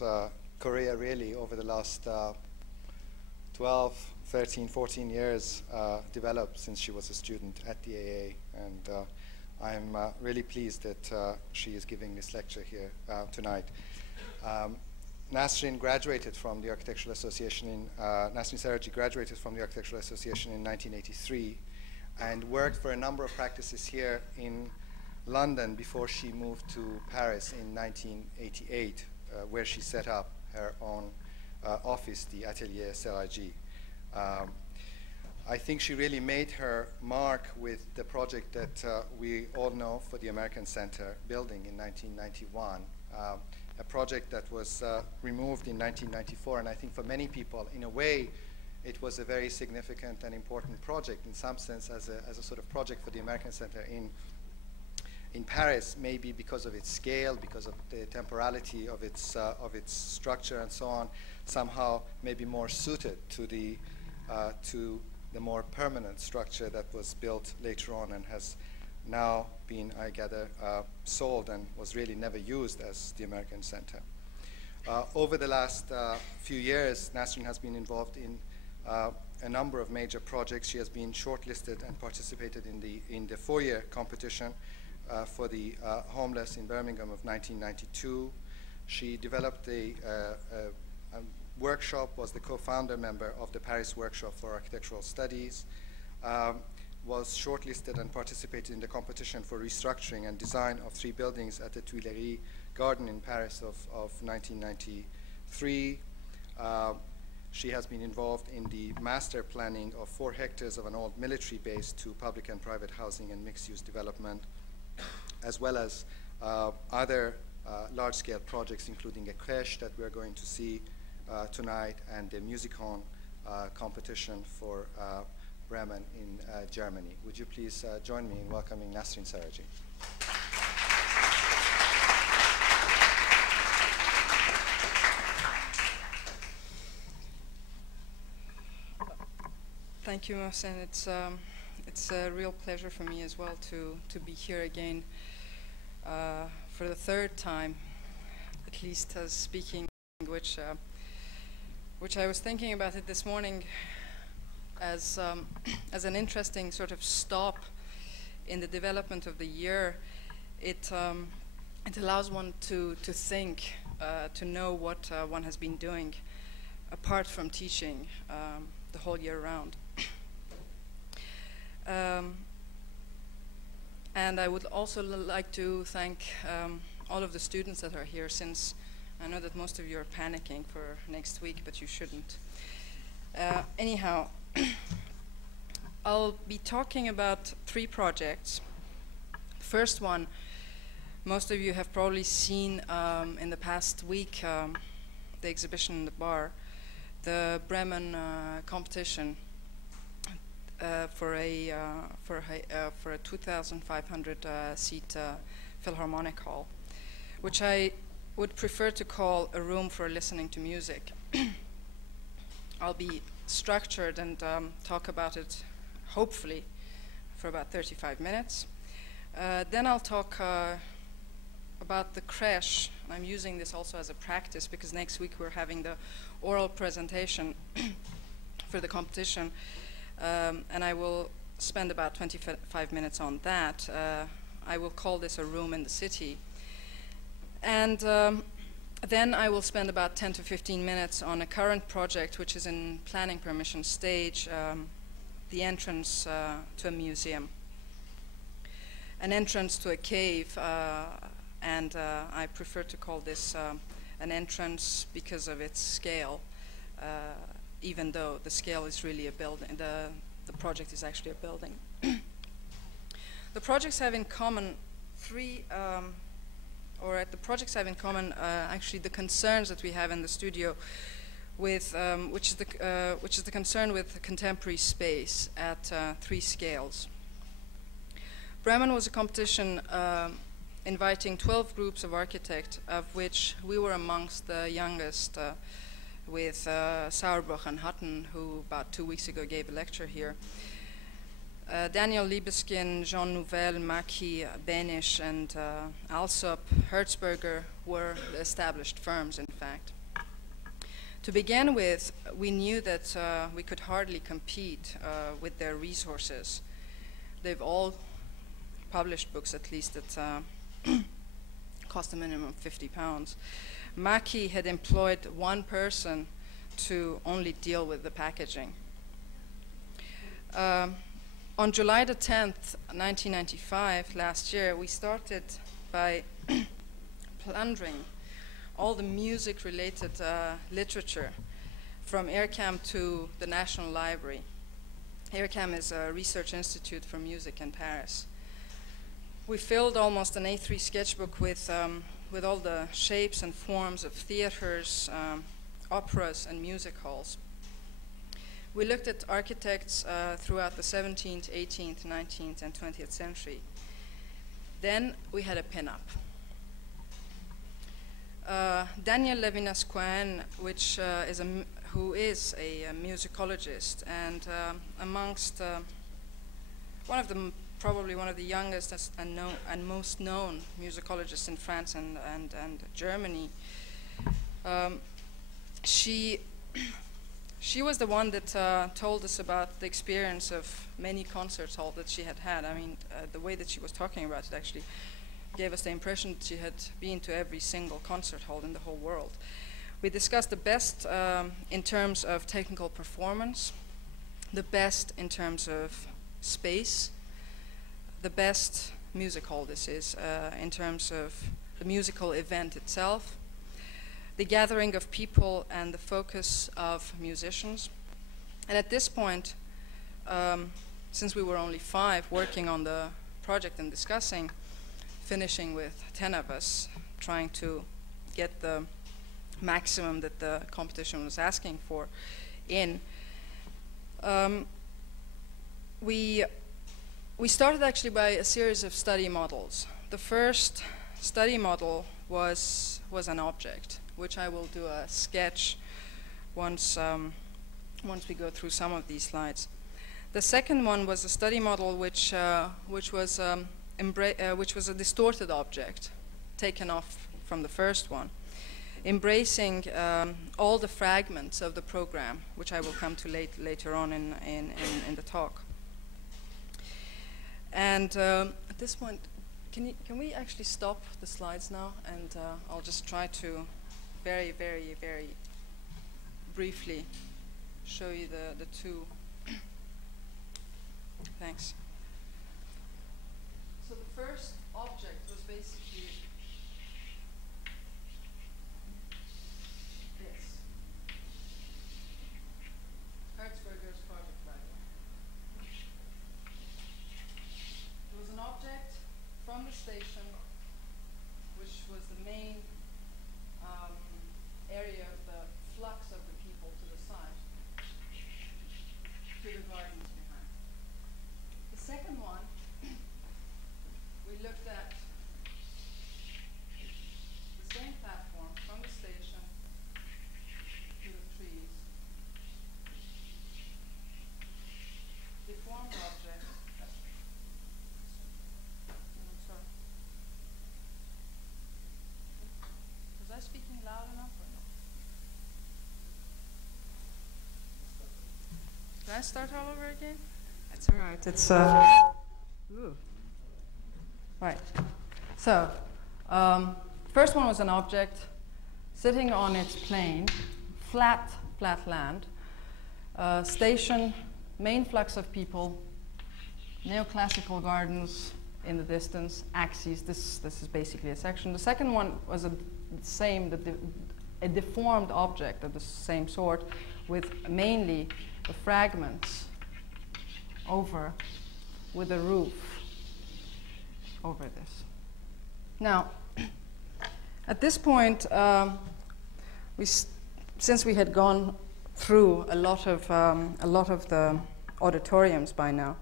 Nasrine's career really over the last 12, 13, 14 years developed since she was a student at the AA, and I'm really pleased that she is giving this lecture here tonight. Nasrine graduated from the Architectural Association Nasrine Seraji graduated from the Architectural Association in 1983 and worked for a number of practices here in London before she moved to Paris in 1988, where she set up her own office, the Atelier Seraji. I think she really made her mark with the project that we all know for the American Center building in 1991, a project that was removed in 1994, and I think for many people, in a way, it was a very significant and important project in some sense as a sort of project for the American Center in Paris, maybe because of its scale, because of the temporality of its structure and so on, somehow maybe more suited to the more permanent structure that was built later on and has now been, I gather, sold and was really never used as the American Center. Over the last few years, Nasrine has been involved in a number of major projects. She has been shortlisted and participated in the four-year competition for the homeless in Birmingham of 1992. She developed a workshop, was the co-founder member of the Paris Workshop for Architectural Studies, was shortlisted and participated in the competition for restructuring and design of 3 buildings at the Tuileries Garden in Paris of 1993. She has been involved in the master planning of 4 hectares of an old military base to public and private housing and mixed-use development, as well as other large-scale projects, including a crèche that we're going to see tonight, and the Musicon competition for Bremen in Germany. Would you please join me in welcoming Nasrine Seraji? Thank you, Mohsen. It's a real pleasure for me as well to be here again for the 3rd time, at least as speaking, which I was thinking about it this morning as an interesting sort of stop in the development of the year. It allows one to think, to know what one has been doing apart from teaching the whole year round. And I would also like to thank all of the students that are here, since I know that most of you are panicking for next week, but you shouldn't. Anyhow, I'll be talking about 3 projects. First one, most of you have probably seen in the past week, the exhibition in the bar, the Bremen competition for a 2,500 seat Philharmonic hall, which I would prefer to call a room for listening to music. I'll be structured and talk about it, hopefully, for about 35 minutes. Then I'll talk about the crèche. I'm using this also as a practice because next week we're having the oral presentation for the competition, and I will spend about 25 minutes on that. I will call this a room in the city. And then I will spend about 10 to 15 minutes on a current project which is in planning permission stage, the entrance to a museum, an entrance to a cave, and I prefer to call this an entrance because of its scale, even though the scale is really a building. The project is actually a building. The projects have in common the projects have in common actually the concerns that we have in the studio with, which is the concern with contemporary space at 3 scales. Bremen was a competition inviting 12 groups of architects, of which we were amongst the youngest, with Sauerbruch and Hutton, who about 2 weeks ago gave a lecture here. Daniel Libeskind, Jean Nouvel, Maki, Benisch, and Alsop, Hertzberger were the established firms, in fact. To begin with, we knew that we could hardly compete with their resources. They've all published books, at least, that cost a minimum of £50. Maki had employed one person to only deal with the packaging. On July the 10th, 1995, last year, we started by plundering all the music-related literature from ERCAM to the National Library. ERCAM is a research institute for music in Paris. We filled almost an A3 sketchbook with all the shapes and forms of theaters, operas, and music halls. We looked at architects throughout the 17th, 18th, 19th, and 20th century. Then we had a pin-up. Daniel Levinas-Cohen, who is a musicologist and amongst probably one of the youngest and most known musicologists in France and Germany. She was the one that told us about the experience of many concert halls that she had had. I mean, the way that she was talking about it actually gave us the impression that she had been to every single concert hall in the whole world. We discussed the best in terms of technical performance, the best in terms of space, the best music hall this is in terms of the musical event itself, the gathering of people and the focus of musicians. And at this point, since we were only 5 working on the project and discussing, finishing with 10 of us, trying to get the maximum that the competition was asking for in, we started actually by a series of study models. The first study model was an object, which I will do a sketch once we go through some of these slides. The second one was a study model which was a distorted object, taken off from the first one, embracing all the fragments of the program, which I will come to later on in the talk. And at this point, can we actually stop the slides now? And I'll just try to very, very, very briefly show you the two. Thanks. So the first object was basically this. Hertzberger's project diagram. It was an object from the station, which was the main area of the flux of the people to the side, to the gardens behind. The second one, we looked at the same platform from the station to the trees, deformed object. Sorry. Was I speaking loud enough or no? Can I start all over again? That's all right. It's ooh. Right. So, first one was an object sitting on its plane, flat land, station, main flux of people, neoclassical gardens in the distance, axes. This is basically a section. The second one was a deformed object of the same sort, with mainly the fragments over with a roof over this. Now, at this point, since we had gone through a lot of the auditoriums by now,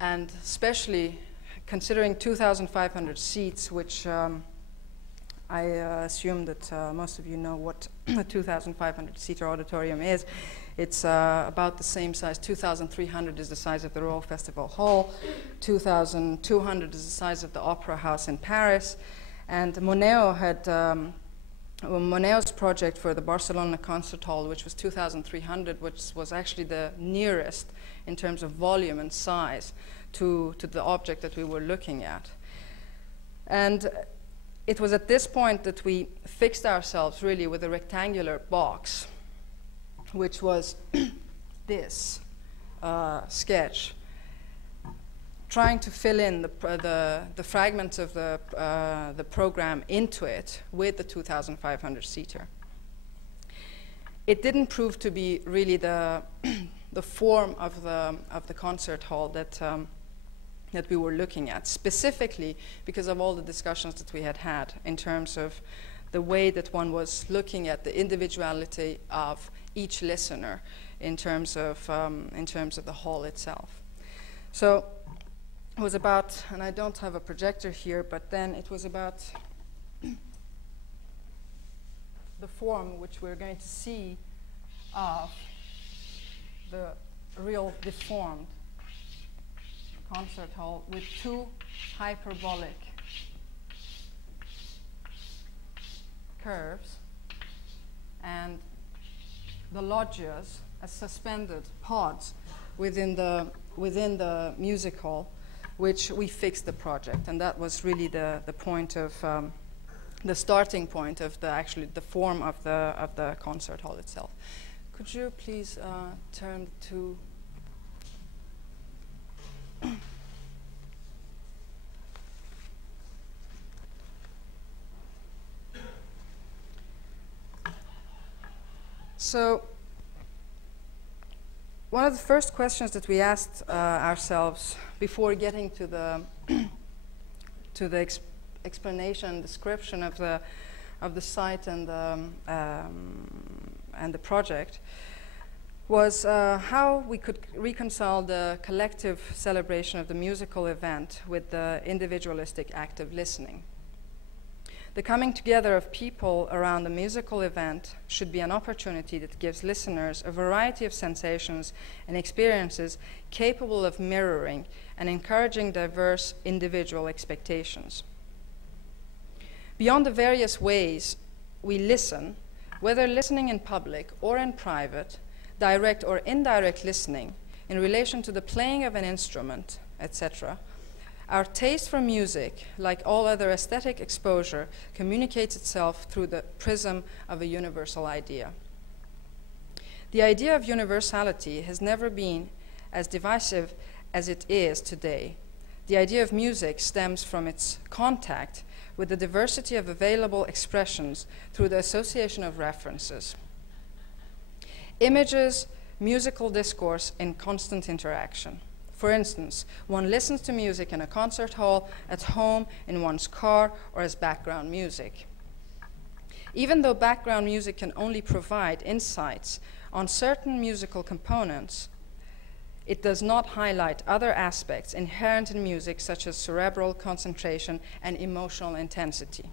and especially considering 2,500 seats, which I assume that most of you know what a 2,500-seater auditorium is. It's about the same size. 2,300 is the size of the Royal Festival Hall. 2,200 is the size of the Opera House in Paris. And Moneo's project for the Barcelona Concert Hall, which was 2,300, which was actually the nearest in terms of volume and size to the object that we were looking at. And it was at this point that we fixed ourselves really with a rectangular box, which was this sketch, trying to fill in the fragments of the program into it with the 2,500-seater. It didn't prove to be really the form of the concert hall that we were looking at, specifically because of all the discussions that we had in terms of the way that one was looking at the individuality of each listener in terms of the hall itself. So it was about, and I don't have a projector here, but then it was about the form which we're going to see of the real deformed concert hall with two hyperbolic curves and the loggias as suspended pods within the music hall, which we fixed the project, and that was really the point of the starting point of the form of the concert hall itself. Could you please turn to So one of the first questions that we asked ourselves before getting to the explanation, description of the site and the project was how we could reconcile the collective celebration of the musical event with the individualistic act of listening. The coming together of people around the musical event should be an opportunity that gives listeners a variety of sensations and experiences capable of mirroring and encouraging diverse individual expectations. Beyond the various ways we listen, whether listening in public or in private, direct or indirect listening in relation to the playing of an instrument, etc., our taste for music, like all other aesthetic exposure, communicates itself through the prism of a universal idea. The idea of universality has never been as divisive as it is today. The idea of music stems from its contact with the diversity of available expressions through the association of references. Images, musical discourse in constant interaction. For instance, one listens to music in a concert hall, at home, in one's car, or as background music. Even though background music can only provide insights on certain musical components, it does not highlight other aspects inherent in music, such as cerebral concentration and emotional intensity.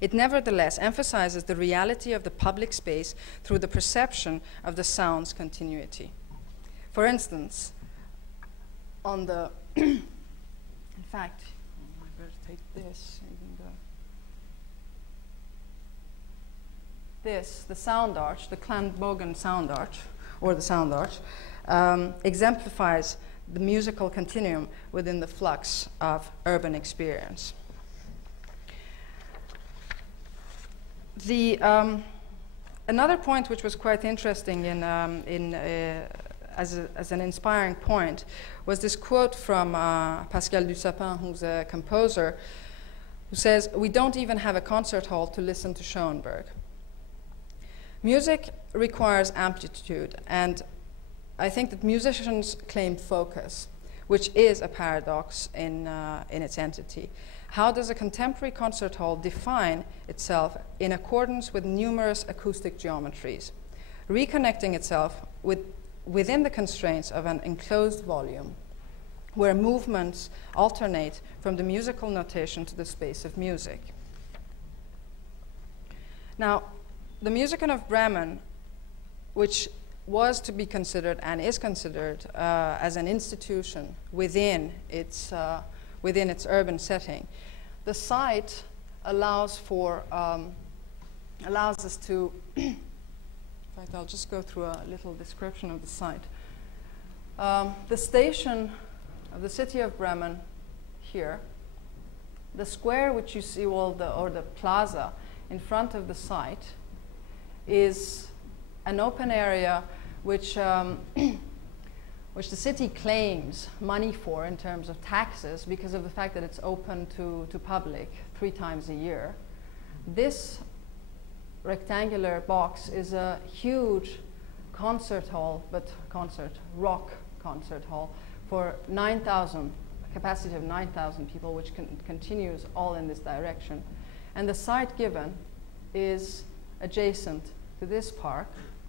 It nevertheless emphasizes the reality of the public space through the perception of the sound's continuity. For instance, on the, in fact, I better take this, the sound arch, the Clanbogan sound arch, or the sound arch, exemplifies the musical continuum within the flux of urban experience. Another point which was quite interesting as an inspiring point was this quote from Pascal Dussapin, who's a composer, who says, "We don't even have a concert hall to listen to Schoenberg." Music requires amplitude, and I think that musicians claim focus, which is a paradox in its entity. How does a contemporary concert hall define itself in accordance with numerous acoustic geometries, reconnecting itself within the constraints of an enclosed volume, where movements alternate from the musical notation to the space of music? Now, the Musikon of Bremen, which was to be considered and is considered as an institution within its urban setting, the site allows us to. In fact, I'll just go through a little description of the site. The station of the city of Bremen here, the square which you see, or the plaza in front of the site, is an open area which the city claims money for in terms of taxes because of the fact that it's open to public 3 times a year. This rectangular box is a huge concert hall, rock concert hall for 9,000, capacity of 9,000 people, which continues all in this direction. And the site given is adjacent to this park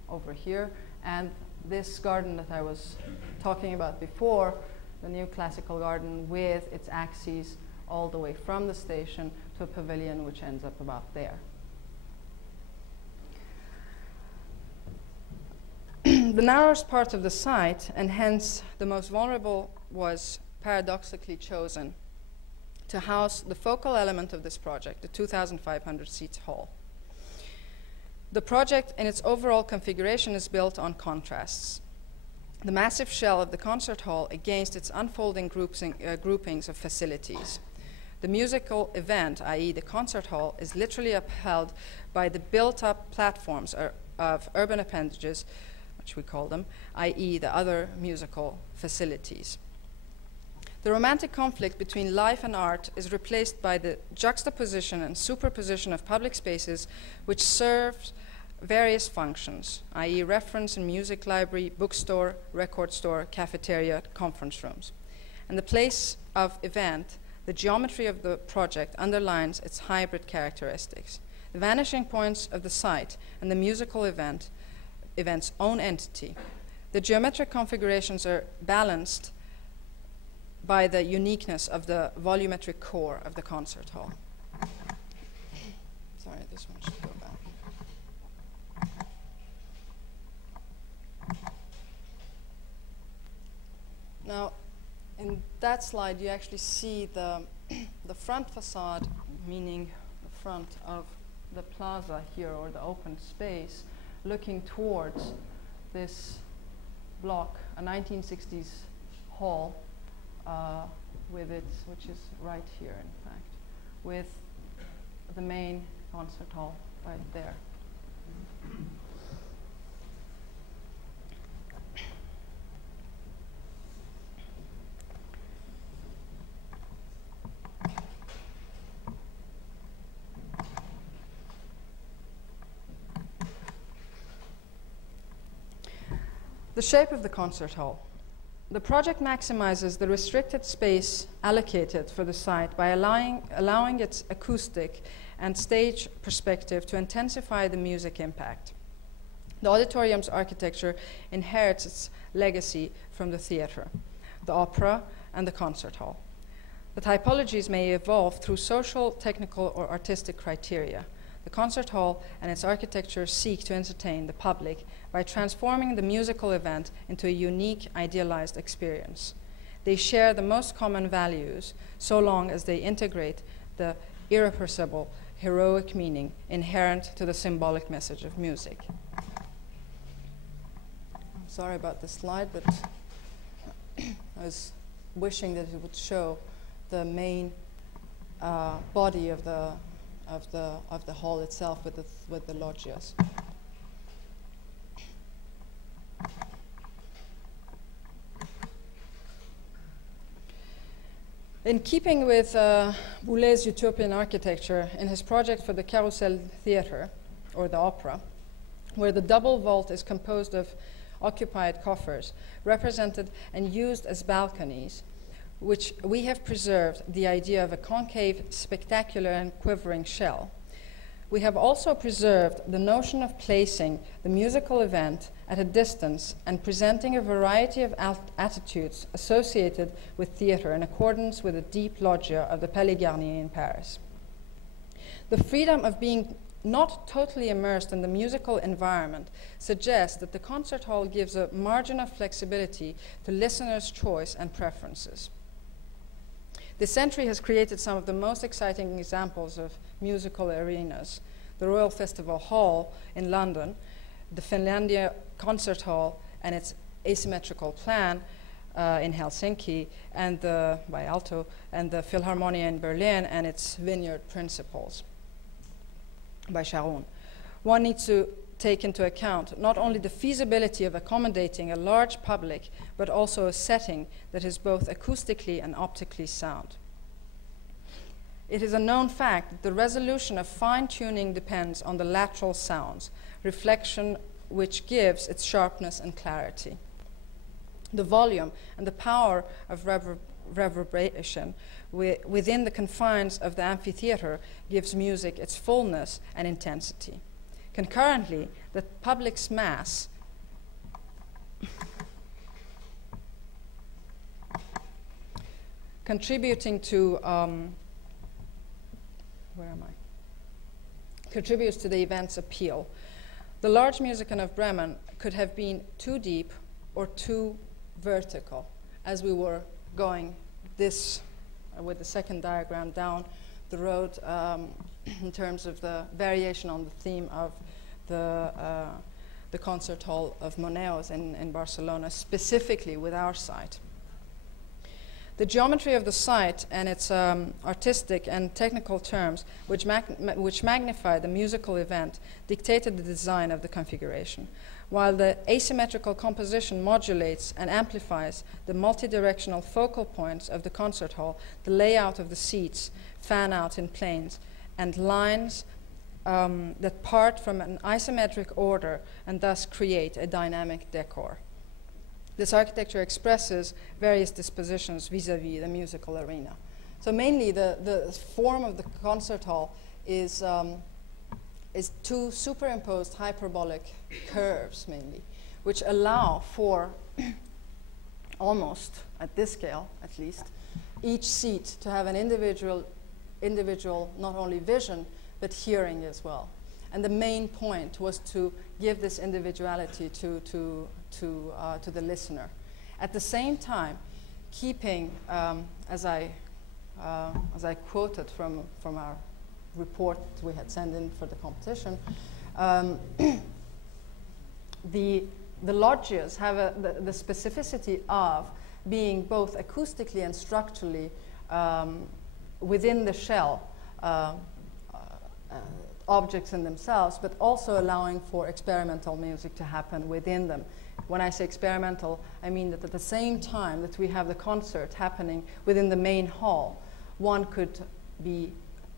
over here and this garden that I was talking about before, the new classical garden with its axes all the way from the station to a pavilion which ends up about there. The narrowest part of the site, and hence the most vulnerable, was paradoxically chosen to house the focal element of this project, the 2,500 seat hall. The project in its overall configuration is built on contrasts. The massive shell of the concert hall against its unfolding groupings of facilities. The musical event, i.e. the concert hall, is literally upheld by the built-up platforms of urban appendages, which we call them, i.e. the other musical facilities. The romantic conflict between life and art is replaced by the juxtaposition and superposition of public spaces which serve various functions, i.e. reference and music library, bookstore, record store, cafeteria, conference rooms. And the place of event, the geometry of the project underlines its hybrid characteristics. The vanishing points of the site and the musical event's own entity. The geometric configurations are balanced by the uniqueness of the volumetric core of the concert hall. Sorry, this one should go back. Now, in that slide, you actually see the front facade, meaning the front of the plaza here, or the open space, looking towards this block, a 1960s hall, which is right here, in fact, with the main concert hall right there. The shape of the concert hall. The project maximizes the restricted space allocated for the site by allowing its acoustic and stage perspective to intensify the music impact. The auditorium's architecture inherits its legacy from the theater, the opera, and the concert hall. The typologies may evolve through social, technical, or artistic criteria. The concert hall and its architecture seek to entertain the public by transforming the musical event into a unique, idealized experience. They share the most common values, so long as they integrate the irrepressible, heroic meaning inherent to the symbolic message of music. I'm sorry about this slide, but I was wishing that it would show the main body of the hall itself with the loggias. In keeping with Boule's utopian architecture, in his project for the Carousel Theatre, or the opera, where the double vault is composed of occupied coffers, represented and used as balconies, which we have preserved the idea of a concave, spectacular, and quivering shell. We have also preserved the notion of placing the musical event at a distance and presenting a variety of attitudes associated with theater in accordance with the deep loggia of the Palais Garnier in Paris. The freedom of being not totally immersed in the musical environment suggests that the concert hall gives a margin of flexibility to listeners' choice and preferences. This century has created some of the most exciting examples of musical arenas: the Royal Festival Hall in London, the Finlandia Concert Hall and its asymmetrical plan in Helsinki, and by Aalto, and the Philharmonia in Berlin and its vineyard principles by Sharon. One needs to take into account not only the feasibility of accommodating a large public, but also a setting that is both acoustically and optically sound. It is a known fact that the resolution of fine-tuning depends on the lateral sounds, reflection which gives its sharpness and clarity. The volume and the power of reverberation within the confines of the amphitheater gives music its fullness and intensity. Concurrently, the public's mass contributing to contributes to the event's appeal. The large musician of Bremen could have been too deep or too vertical, as we were going this with the second diagram down the road in terms of the variation on the theme of the concert hall of Moneos in Barcelona, specifically with our site. The geometry of the site and its artistic and technical terms, which magnify the musical event, dictated the design of the configuration, while the asymmetrical composition modulates and amplifies the multidirectional focal points of the concert hall. The layout of the seats fan out in planes and lines that part from an isometric order and thus create a dynamic decor. This architecture expresses various dispositions vis-à-vis the musical arena. So mainly the form of the concert hall is two superimposed hyperbolic curves mainly, which allow for almost, at this scale at least, each seat to have an individual not only vision but hearing as well. And the main point was to give this individuality to the listener. At the same time, keeping, as I quoted from our report we had sent in for the competition, the loggias have the specificity of being both acoustically and structurally within the shell objects in themselves, but also allowing for experimental music to happen within them. When I say experimental, I mean that at the same time that we have the concert happening within the main hall, one could be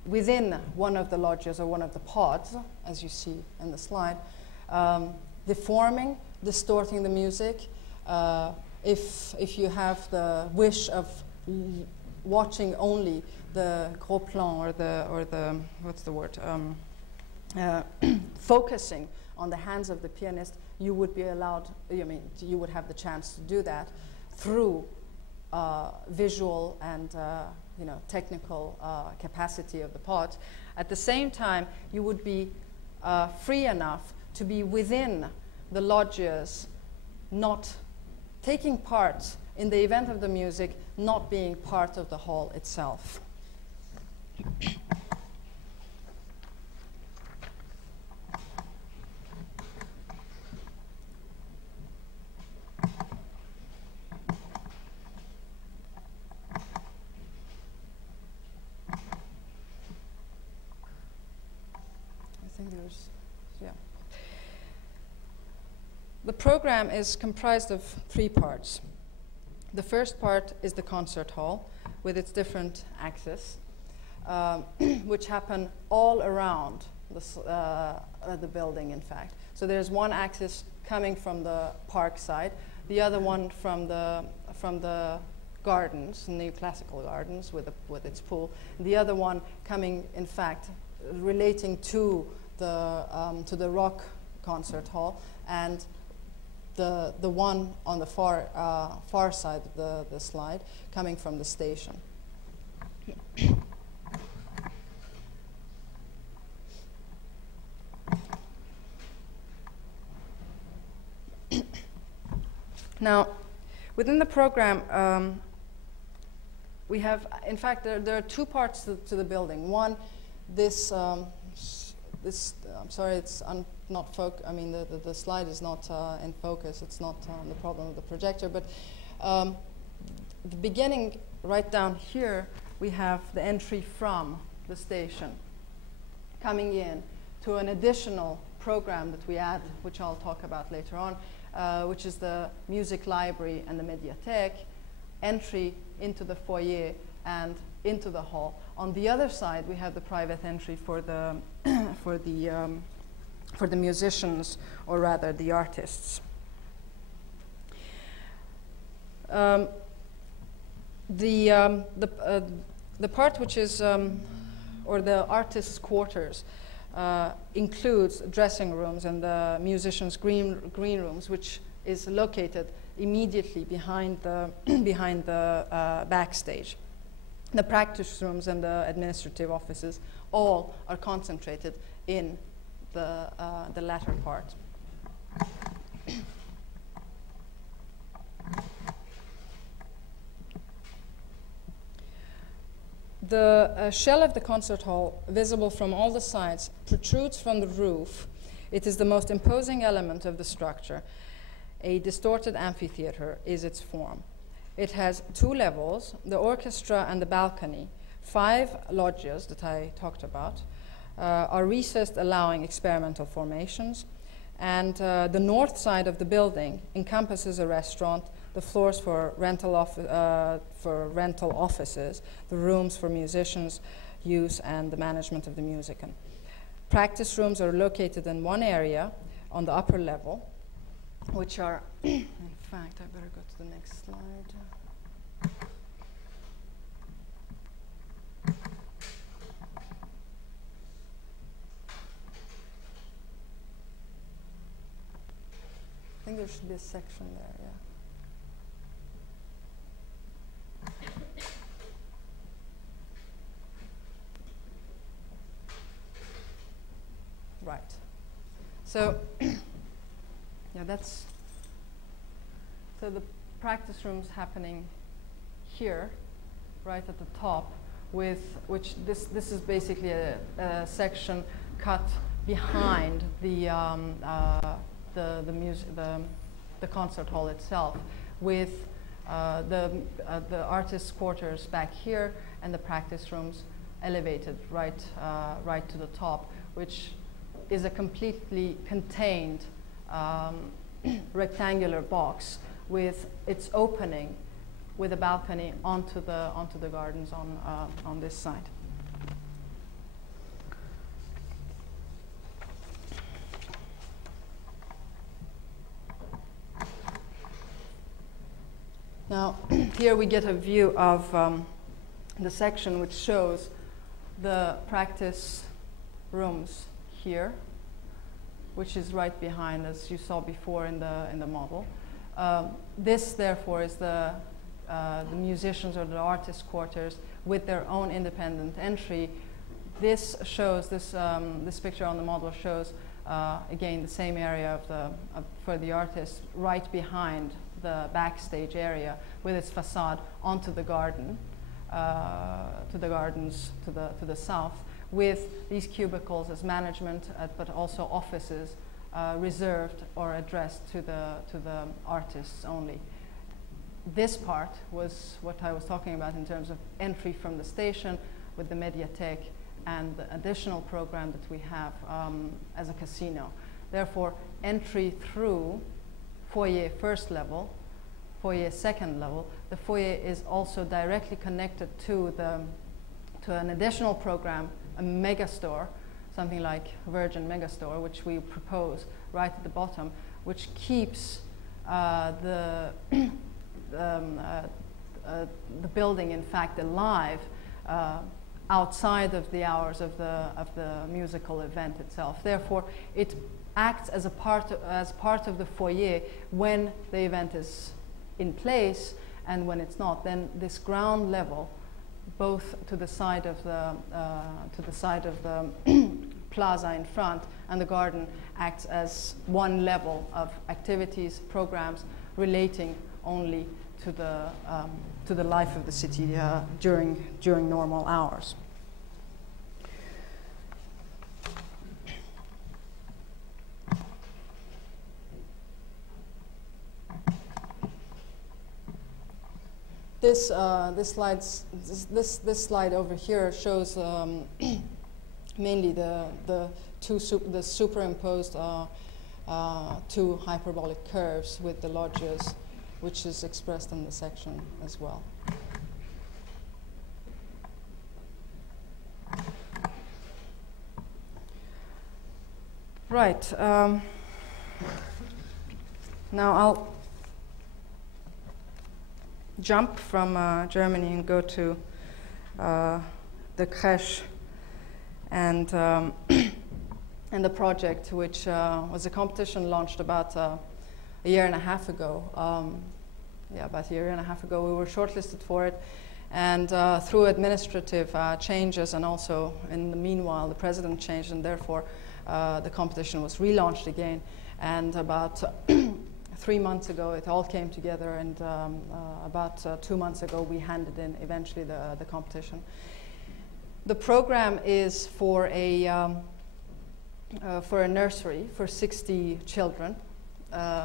within one of the lodges or one of the pods, as you see in the slide, deforming, distorting the music. If you have the wish of watching only the gros plan or the what's the word, focusing on the hands of the pianist, you would be allowed, you would have the chance to do that through visual and technical capacity of the pod. At the same time, you would be free enough to be within the loggias, not taking part in the event of the music, not being part of the hall itself. The program is comprised of 3 parts. The first part is the concert hall with its different axes, which happen all around the building, in fact. So there's one axis coming from the park side, the other one from the gardens, neoclassical gardens with its pool, the other one coming, in fact, relating to the rock concert hall, and the one on the far side of the slide coming from the station. Now, within the program, we have, in fact, there are two parts to the building. One, this, I'm sorry, it's not I mean, the slide is not in focus. It's not the problem of the projector, but the beginning, right down here, we have the entry from the station coming in to an additional program that we add, which I'll talk about later on, which is the music library and the mediathèque, entry into the foyer and into the hall. On the other side, we have the private entry for the for the musicians, or rather the artists. The part which is, or the artists' quarters, includes dressing rooms and the musicians' green rooms, which is located immediately behind the backstage. The practice rooms and the administrative offices all are concentrated in the latter part. The shell of the concert hall, visible from all the sides, protrudes from the roof. It is the most imposing element of the structure. A distorted amphitheater is its form. It has two levels, the orchestra and the balcony. 5 loggias that I talked about are recessed, allowing experimental formations. And the north side of the building encompasses a restaurant, the floors for rental offices, the rooms for musicians' use, and the management of the music. Practice rooms are located in one area on the upper level, which are, in fact, I better go to the next slide. I think there should be a section there, yeah. Right. So, yeah, that's, so the practice room's happening here, right at the top, with which this is basically a section cut behind the concert hall itself, with the artists' quarters back here and the practice rooms elevated right to the top, which is a completely contained rectangular box with its opening with a balcony onto the gardens on this side. Now, here we get a view of the section which shows the practice rooms here, which is right behind, as you saw before in the model. This, therefore, is the musicians or the artists' quarters with their own independent entry. This shows this picture on the model shows again the same area for the artists right behind the backstage area with its facade onto the garden, to the gardens to the south, with these cubicles as management, but also offices reserved or addressed to the artists only. This part was what I was talking about in terms of entry from the station with the mediathèque and the additional program that we have as a casino. Therefore, entry through foyer first level, foyer second level. The foyer is also directly connected to an additional program, a megastore, something like Virgin Megastore, which we propose right at the bottom, which keeps the building, in fact, alive outside of the hours of the musical event itself. Therefore, it acts as a part of the foyer when the event is in place, and when it's not, then this ground level, both to the side of the plaza in front and the garden, acts as one level of activities, programs, relating only to the life of the city during normal hours. This slide over here shows mainly the superimposed two hyperbolic curves with the loggias, which is expressed in the section as well. Right. Now I'll jump from Germany and go to the crèche and the project, which was a competition launched about a year and a half ago. About a year and a half ago, we were shortlisted for it, and through administrative changes, and also in the meanwhile, the president changed, and therefore the competition was relaunched again. And about 3 months ago, it all came together, and about 2 months ago, we handed in eventually the competition. The program is for a nursery for 60 children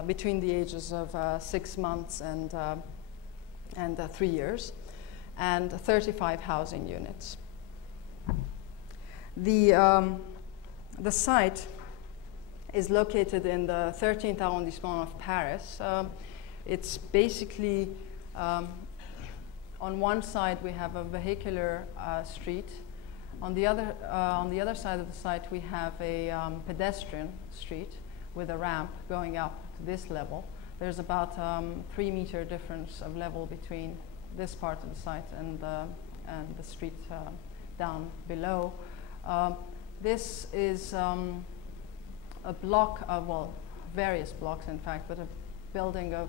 between the ages of 6 months and 3 years, and 35 housing units. The site is located in the 13th arrondissement of Paris. It's basically, on one side we have a vehicular street. On the other side of the site we have a pedestrian street with a ramp going up to this level. There's about 3 meter difference of level between this part of the site and the street down below. This is a block of, well, various blocks in fact, but a building of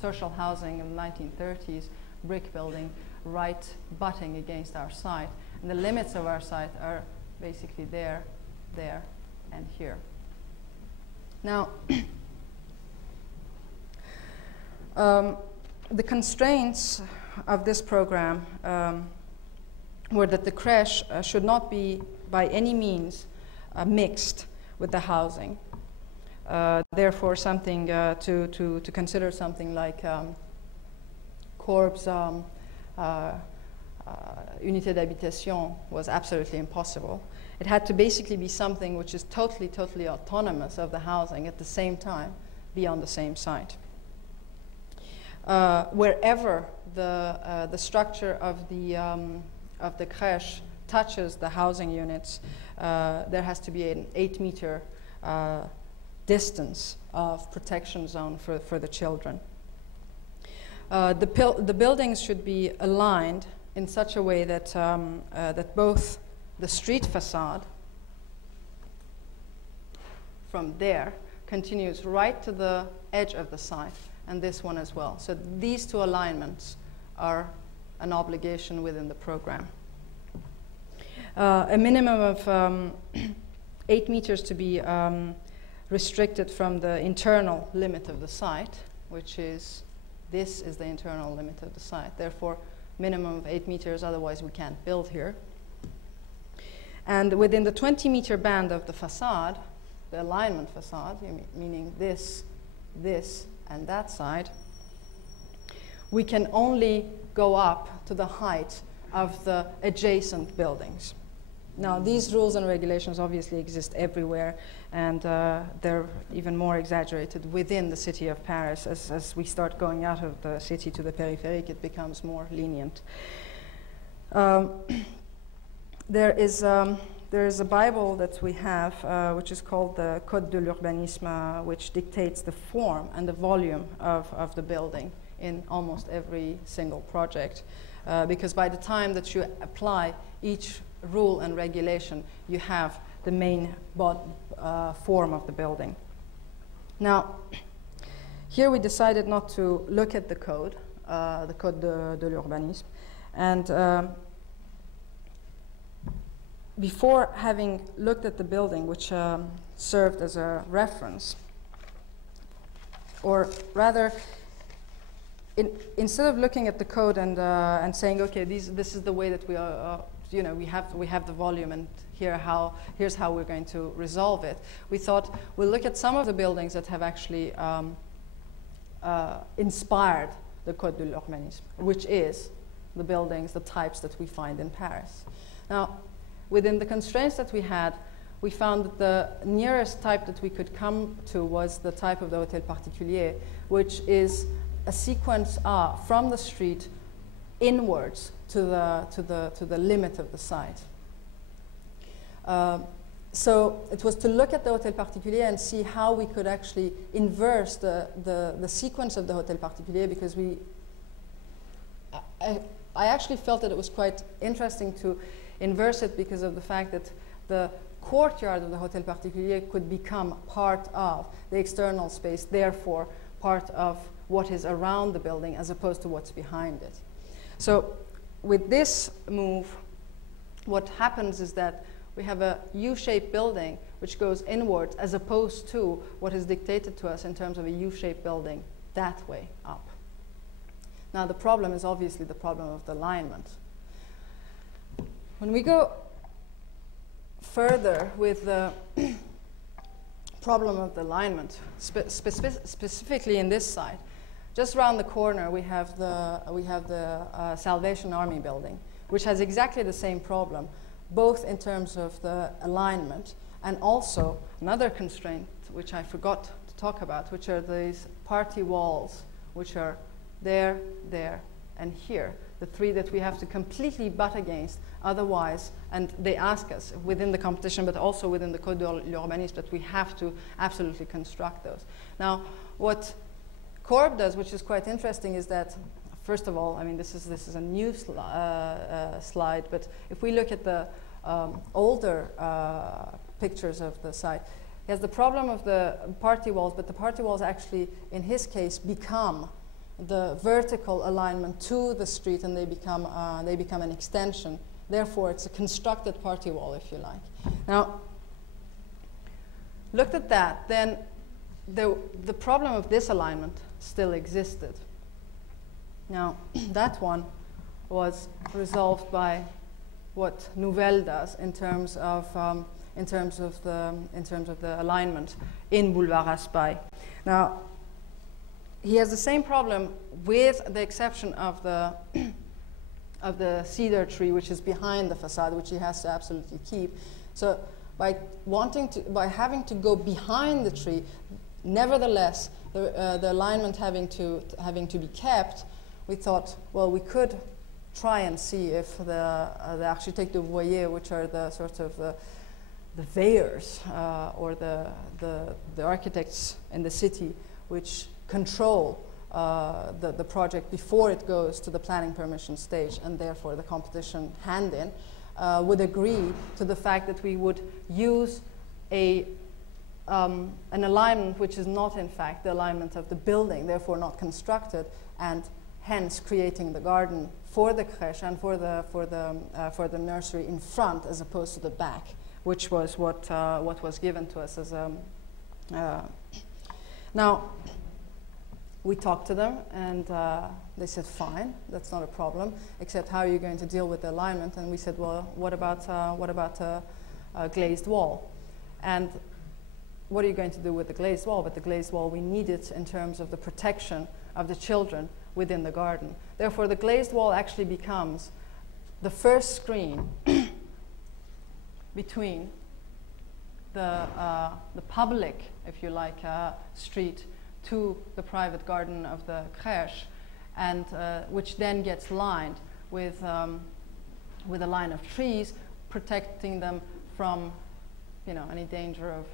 social housing in the 1930s, brick building, right butting against our site. And the limits of our site are basically there, there, and here. Now, the constraints of this program were that the crèche should not be by any means mixed with the housing. Therefore, something to consider something like Corb's unité d'habitation was absolutely impossible. It had to basically be something which is totally autonomous of the housing, at the same time be on the same site. Wherever the structure of the crèche touches the housing units, there has to be an 8 meter distance of protection zone for the children. The buildings should be aligned in such a way that, that both the street facade from there continues right to the edge of the site, and this one as well. So these two alignments are an obligation within the program. A minimum of 8 meters to be restricted from the internal limit of the site, which is, this is the internal limit of the site. Therefore, minimum of 8 meters, otherwise we can't build here. And within the 20 meter band of the facade, the alignment facade, meaning this, and that side, we can only go up to the height of the adjacent buildings. Now, these rules and regulations obviously exist everywhere, and they're even more exaggerated within the city of Paris. As we start going out of the city to the peripheric, it becomes more lenient. There is a Bible that we have, which is called the Code de l'Urbanisme, which dictates the form and the volume of the building in almost every single project. Because by the time that you apply each rule and regulation, you have the main form of the building. Now, here we decided not to look at the Code de l'Urbanisme, and before having looked at the building, which served as a reference, or rather, instead of looking at the code and saying, okay, this is the way that we are, you know, we have the volume, and here's how we're going to resolve it. We thought we'll look at some of the buildings that have actually inspired the Code de l'Urbanisme, which is the buildings, the types that we find in Paris. Now, within the constraints that we had, we found that the nearest type that we could come to was the type of the Hôtel Particulier, which is a sequence from the street inwards to the limit of the site. So it was to look at the Hôtel Particulier and see how we could actually inverse the sequence of the Hôtel Particulier, because I actually felt that it was quite interesting to inverse it because of the fact that the courtyard of the Hôtel Particulier could become part of the external space, therefore part of what is around the building as opposed to what's behind it. So with this move, what happens is that we have a U-shaped building which goes inwards as opposed to what is dictated to us in terms of a U-shaped building that way up. Now the problem is obviously the problem of the alignment. When we go further with the problem of the alignment, specifically in this side, just around the corner we have the Salvation Army building, which has exactly the same problem, both in terms of the alignment and also another constraint which I forgot to talk about, which are these party walls, which are there, and here, the three that we have to completely butt against, otherwise, and they ask us within the competition, but also within the Code de l'Urbanisme, that we have to absolutely construct those. Now, what Corb does, which is quite interesting, is that, first of all, I mean, this is a new slide, but if we look at the older pictures of the site, he has the problem of the party walls, but the party walls actually, in his case, become the vertical alignment to the street, and they become an extension. Therefore, it's a constructed party wall, if you like. Now, looked at that, then the problem of this alignment still existed. Now, that one was resolved by what Nouvelle does in terms of the alignment in Boulevard Raspail. Now, he has the same problem with the exception of the cedar tree, which is behind the facade, which he has to absolutely keep. So by having to go behind the tree, nevertheless, the alignment having to be kept, we thought, well, we could try and see if the architectes de voyer, which are the sort of the veilleurs or the architects in the city, which control the project before it goes to the planning permission stage, and therefore the competition hand-in, would agree to the fact that we would use an alignment which is not in fact the alignment of the building, therefore not constructed, and hence creating the garden for the crèche and for the nursery in front as opposed to the back, which was what was given to us as a. Now, we talked to them, and they said, fine, that's not a problem, except how are you going to deal with the alignment? And we said, well, what about a glazed wall? And what are you going to do with the glazed wall? But the glazed wall, we need it in terms of the protection of the children within the garden. Therefore, the glazed wall actually becomes the first screen between the public, if you like, street to the private garden of the crèche, and which then gets lined with a line of trees, protecting them from, any danger of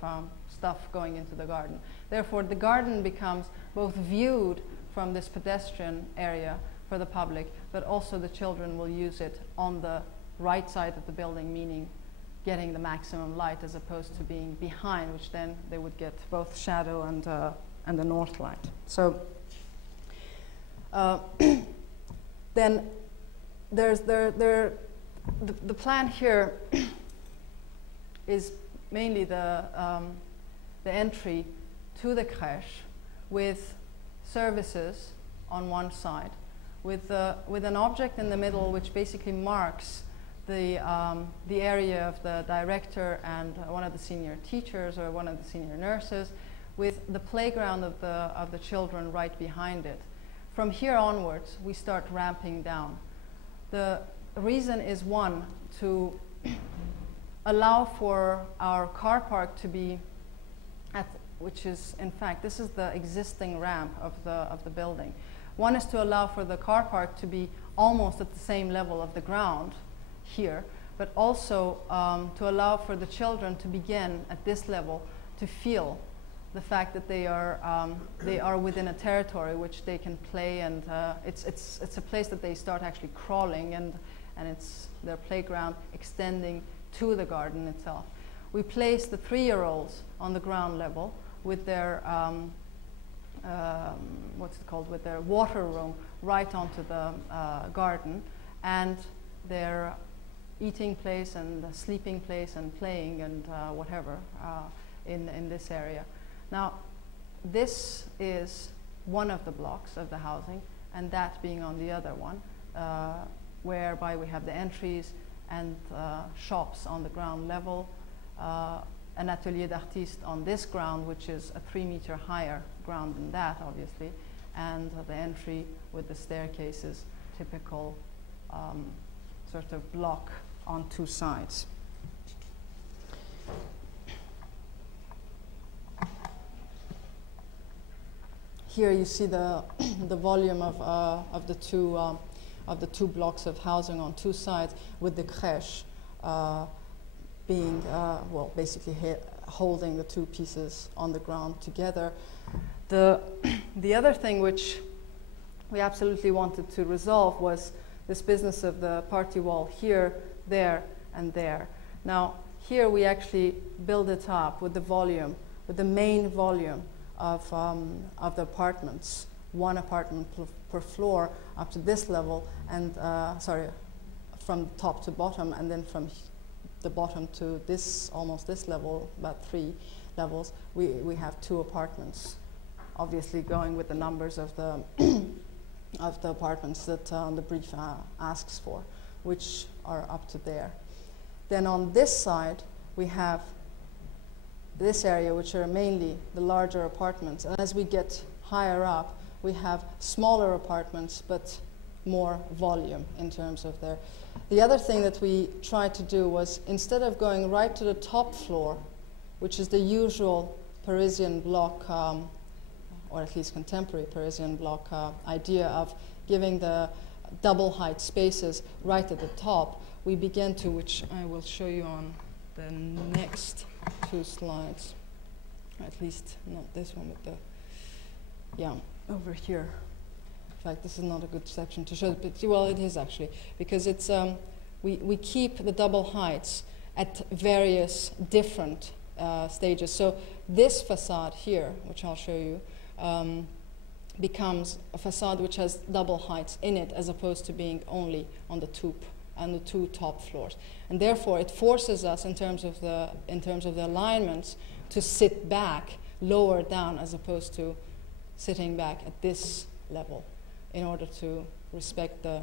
stuff going into the garden. Therefore, the garden becomes both viewed from this pedestrian area for the public, but also the children will use it on the right side of the building, meaning getting the maximum light as opposed to being behind, which then they would get both shadow and the north light. So then there's the plan here is mainly the entry to the crèche with services on one side, with an object in the middle which basically marks the area of the director and one of the senior teachers or one of the senior nurses, with the playground of the children right behind it. From here onwards, we start ramping down. The reason is, one, to allow for our car park to be which is, in fact, this is the existing ramp of the building. One is to allow for the car park to be almost at the same level of the ground here, but also to allow for the children to begin at this level to feel the fact that they are within a territory which they can play, and it's a place that they start actually crawling, and it's their playground extending to the garden itself. We place the 3-year-olds on the ground level with their with their water room right onto the garden, and their eating place and sleeping place and playing and whatever in this area. Now, this is one of the blocks of the housing, and that being on the other one, whereby we have the entries and shops on the ground level, an atelier d'artiste on this ground, which is a 3-meter higher ground than that, obviously, and the entry with the staircases, typical sort of block on 2 sides. Here you see the volume of the two blocks of housing on 2 sides, with the crèche being well, basically holding the 2 pieces on the ground together. The other thing which we absolutely wanted to resolve was this business of the party wall here, there, and there. Now, here we actually build it up with the volume, with the main volume of the apartments, 1 apartment per floor up to this level, and from top to bottom, and then from the bottom to this, almost this level, about 3 levels, we have 2 apartments, obviously going with the numbers of the of the apartments that the brief asks for, which are up to there. Then on this side, we have this area, which are mainly the larger apartments. And as we get higher up, we have smaller apartments, but more volume in terms of their. The other thing that we tried to do was, instead of going right to the top floor, which is the usual Parisian block, or at least contemporary Parisian block idea of giving the double height spaces right at the top, we began to, which I will show you on the next 2 slides, or at least not this one, but over here. In fact, this is not a good section to show, but well, it is actually, because it's we keep the double heights at various different stages. So this facade here, which I'll show you, becomes a facade which has double heights in it, as opposed to being only on the 2 top floors, and therefore it forces us, in terms of the alignments, to sit back lower down, as opposed to sitting back at this level, in order to respect the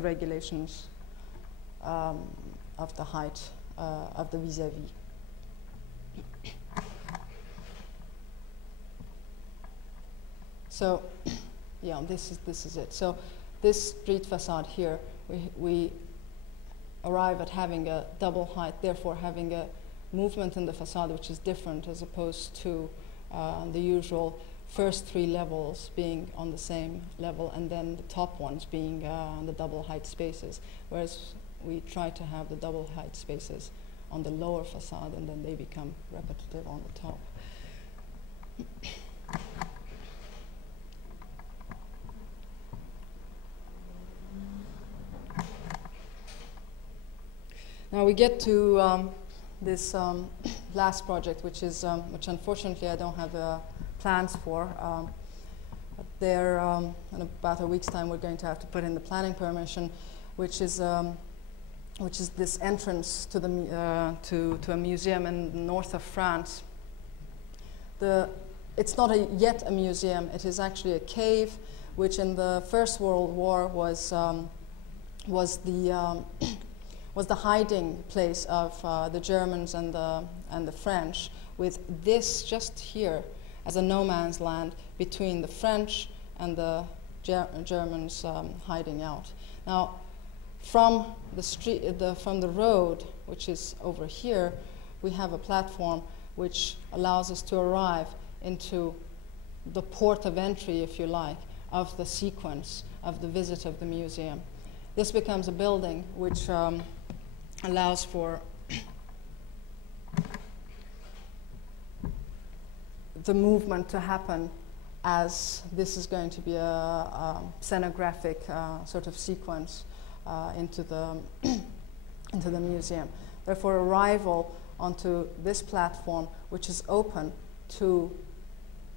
regulations of the height of the vis-a-vis. So, yeah, this is it. So, this street facade here, we arrive at having a double height, therefore having a movement in the facade which is different, as opposed to the usual first 3 levels being on the same level, and then the top ones being the double height spaces, whereas we try to have the double height spaces on the lower facade, and then they become repetitive on the top. Now we get to this last project, which is which unfortunately I don't have plans for. There, in about a week's time, we're going to have to put in the planning permission, which is this entrance to the to a museum in the north of France. It's not yet a museum. It is actually a cave which in the First World War was the hiding place of the Germans and the French, with this just here as a no man's land between the French and the Germans hiding out. Now, from the street, from the road, which is over here, we have a platform which allows us to arrive into the port of entry, if you like, of the sequence of the visit of the museum. This becomes a building which allows for the movement to happen, as this is going to be a scenographic sort of sequence into the museum. Therefore, arrival onto this platform, which is open to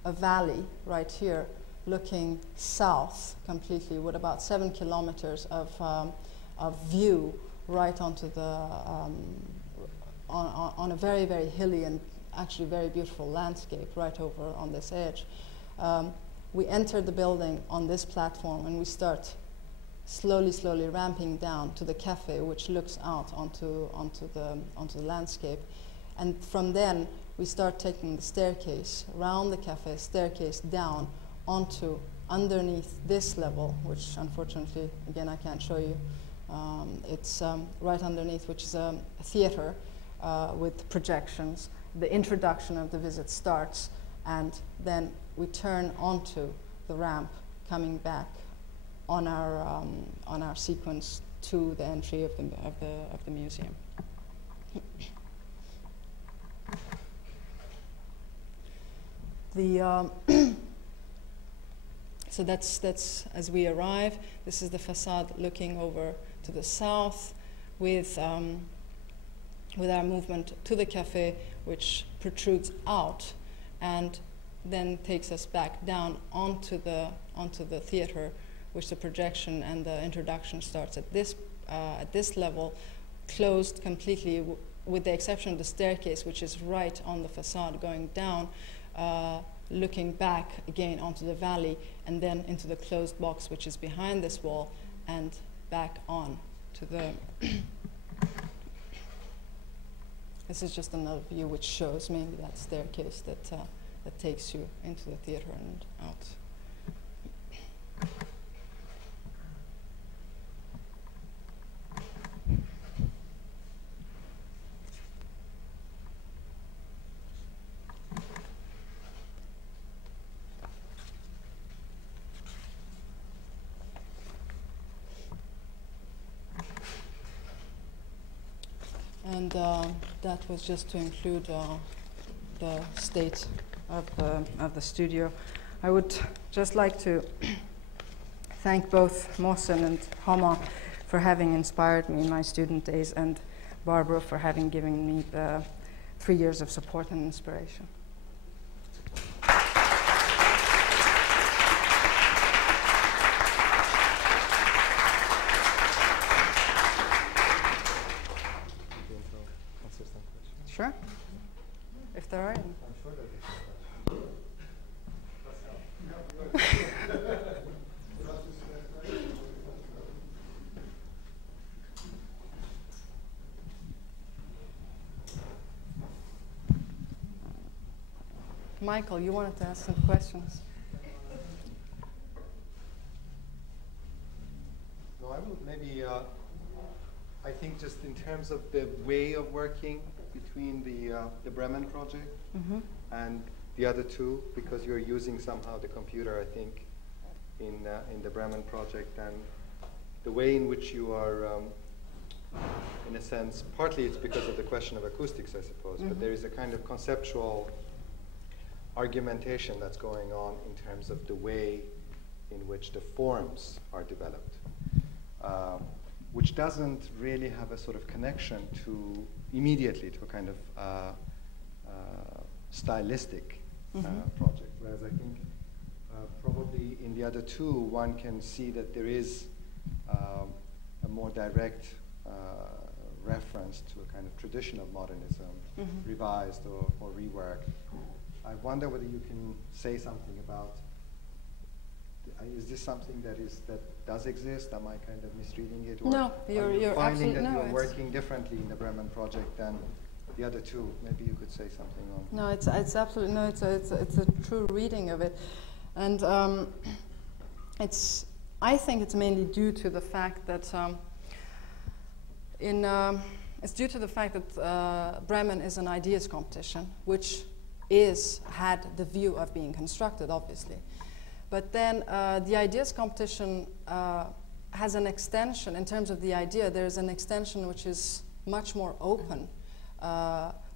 a valley right here, looking south completely, with about 7 kilometers of view right onto the on a very, very hilly and actually very beautiful landscape right over on this edge. We enter the building on this platform, and we start slowly ramping down to the cafe, which looks out onto the landscape. And from then, we start taking the staircase around the cafe, staircase down onto underneath this level, which unfortunately, again, I can't show you. It's right underneath, which is a theater with projections. The introduction of the visit starts, and then we turn onto the ramp, coming back on our sequence to the entry of the museum. So that's as we arrive. This is the facade looking over to the south, with our movement to the cafe, which protrudes out and then takes us back down onto the theater, which the projection and the introduction starts at this level, closed completely, with the exception of the staircase, which is right on the facade going down, looking back again onto the valley, and then into the closed box, which is behind this wall, and back on to the this is just another view which shows mainly that staircase that takes you into the theater and out. And that was just to include the state of the studio. I would just like to thank both Mohsen and Homa for having inspired me in my student days, and Barbara for having given me the 3 years of support and inspiration. Sure, if there are any. I'm sure there is. Michael, you wanted to ask some questions. No, I would maybe, I think just in terms of the way of working between the Bremen project and the other two, because you're using somehow the computer, I think, in the Bremen project, and the way in which you are, in a sense, partly it's because of the question of acoustics, I suppose, but there is a kind of conceptual argumentation that's going on in terms of the way in which the forms are developed, which doesn't really have a sort of connection to immediately to a kind of stylistic project, whereas I think probably in the other two one can see that there is a more direct reference to a kind of traditional modernism, revised or reworked. I wonder whether you can say something about Is this something that does exist? Am I kind of misreading it? Or No, you're finding absolutely that no. you're working differently in the Bremen project than the other two? Maybe you could say something on. No, it's absolutely no. It's a true reading of it, and I think it's mainly due to the fact that it's due to the fact that Bremen is an ideas competition, which had the view of being constructed, obviously. But then the ideas competition has an extension in terms of the idea. There's an extension which is much more open,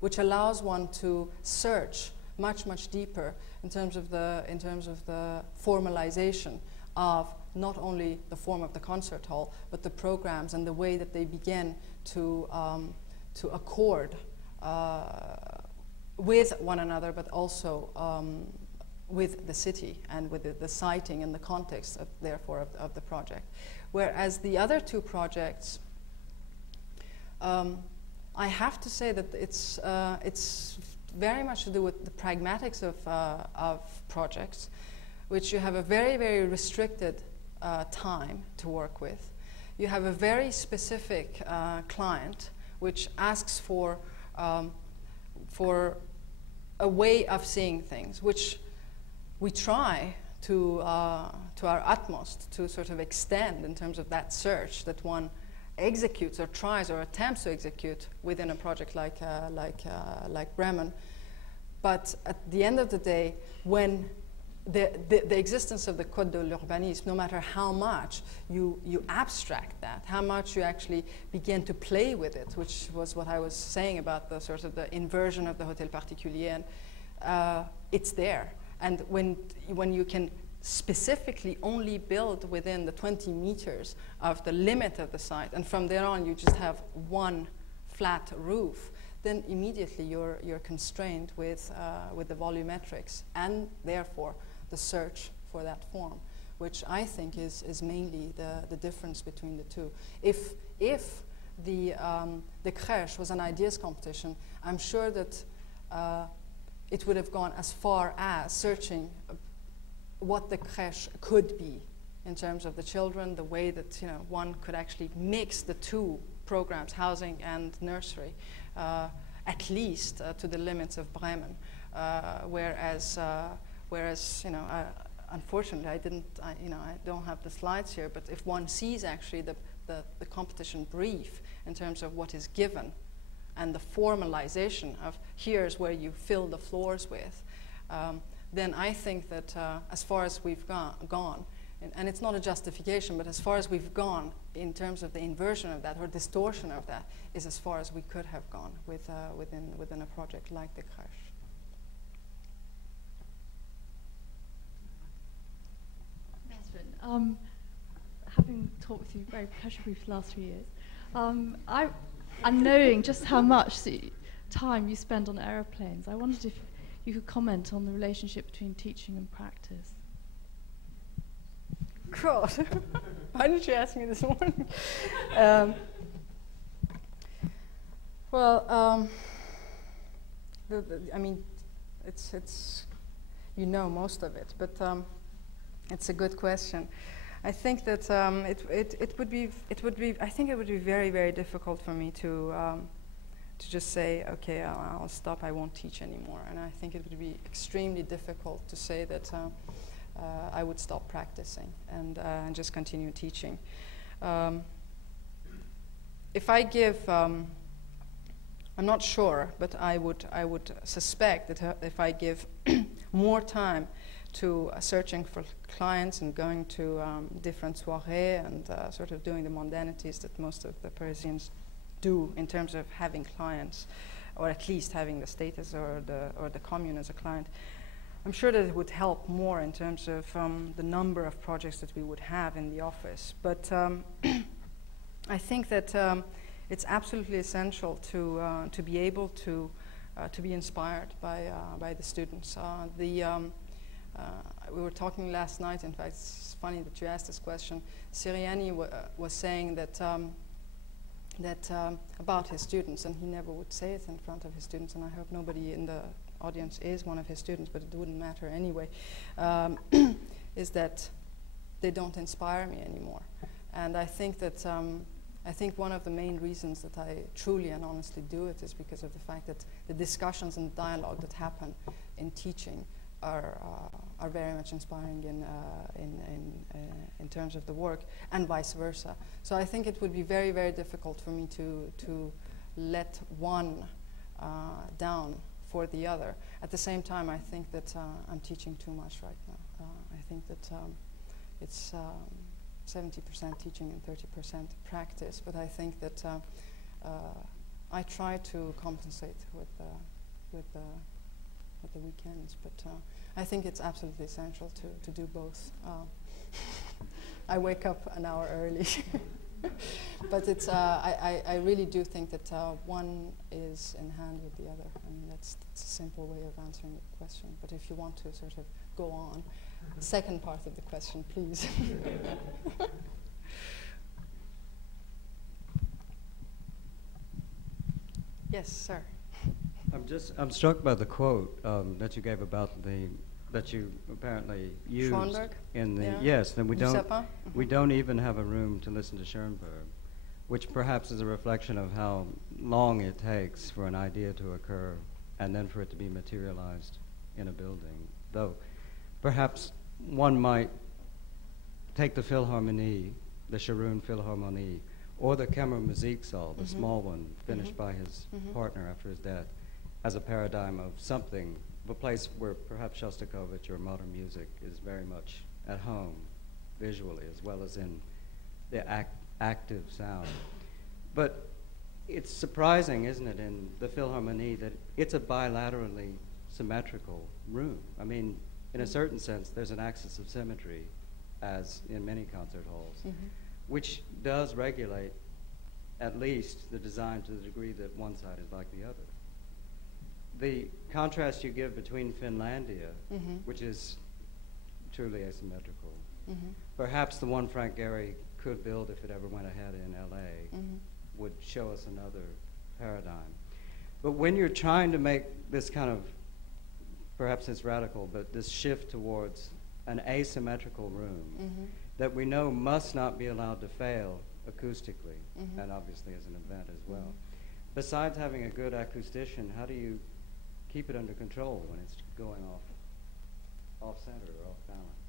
which allows one to search much deeper in terms of the formalization of not only the form of the concert hall, but the programs and the way that they begin to accord with one another, but also with the city and with the siting and the context, therefore, of the project. Whereas the other two projects, I have to say that it's very much to do with the pragmatics of projects, which you have a very restricted time to work with. You have a very specific client which asks for a way of seeing things, which we try to our utmost to sort of extend in terms of that search that one executes or tries or attempts to execute within a project like Bremen. But at the end of the day, when the existence of the Code de l'Urbanisme, no matter how much you abstract that, how much you actually begin to play with it, which was what I was saying about the sort of the inversion of the Hôtel Particulier, it's there. And when you can specifically only build within the 20 meters of the limit of the site, and from there on you just have one flat roof, then immediately you're constrained with the volumetrics and therefore the search for that form, which I think is mainly the difference between the two. If the crèche was an ideas competition, I'm sure that it would have gone as far as searching what the crèche could be in terms of the children, the way that one could actually mix the two programs, housing and nursery, at least to the limits of Bremen. Whereas unfortunately, I don't have the slides here. But if one sees actually the competition brief in terms of what is given, and the formalization of here's where you fill the floors with, then I think that as far as we've gone, and it's not a justification, but as far as we've gone in terms of the inversion of that or distortion of that is as far as we could have gone within a project like the crèche. Nasrine, having talked with you very pleasurably for the last 3 years, and knowing just how much time you spend on aeroplanes, I wondered if you could comment on the relationship between teaching and practice. God, why didn't you ask me this morning? I mean, it's most of it, but it's a good question. I think that it would be very difficult for me to just say, okay, I'll stop, I won't teach anymore. And I think it would be extremely difficult to say that I would stop practicing and just continue teaching. If I give, I'm not sure, but I would suspect that if I give more time to searching for clients and going to different soirées and sort of doing the mondanities that most of the Parisians do in terms of having clients, or at least having the status or the commune as a client, I'm sure that it would help more in terms of the number of projects that we would have in the office. But I think that it's absolutely essential to be able to be inspired by the students. We were talking last night, in fact, it's funny that you asked this question. Siriani was saying that about his students, and he never would say it in front of his students, and I hope nobody in the audience is one of his students, but it wouldn't matter anyway, is that they don't inspire me anymore. And I think that I think one of the main reasons that I truly and honestly do it is because of the fact that the discussions and dialogue that happen in teaching are very much inspiring in terms of the work, and vice versa. So I think it would be very, very difficult for me to let one down for the other. At the same time, I think that I'm teaching too much right now. I think that it's 70% teaching and 30% practice, but I think that I try to compensate with the weekends, but I think it's absolutely essential to do both. I wake up an hour early, but it's I really do think that one is in hand with the other. I mean, that's a simple way of answering the question, but if you want to sort of go on, second part of the question, please. Yes, sir. I'm struck by the quote that you gave about that you apparently used Schoenberg? in the Yeah. yes. Then we don't Giuseppe? we don't even have a room to listen to Schoenberg, which perhaps is a reflection of how long it takes for an idea to occur and then for it to be materialized in a building. Though perhaps one might take the Philharmonie, the Sharon Philharmonie, or the Kammermusiksaal, the small one, finished by his partner after his death, as a paradigm of something, of a place where perhaps Shostakovich or modern music is very much at home, visually, as well as in the active sound. But it's surprising, isn't it, in the Philharmonie that it's a bilaterally symmetrical room. I mean, in a certain sense, there's an axis of symmetry, as in many concert halls, which does regulate at least the design to the degree that one side is like the other. The contrast you give between Finlandia, which is truly asymmetrical, perhaps the one Frank Gehry could build if it ever went ahead in LA, would show us another paradigm. But when you're trying to make this kind of, perhaps it's radical, but this shift towards an asymmetrical room that we know must not be allowed to fail acoustically, and obviously as an event as well. Besides having a good acoustician, how do you keep it under control when it's going off center or off balance?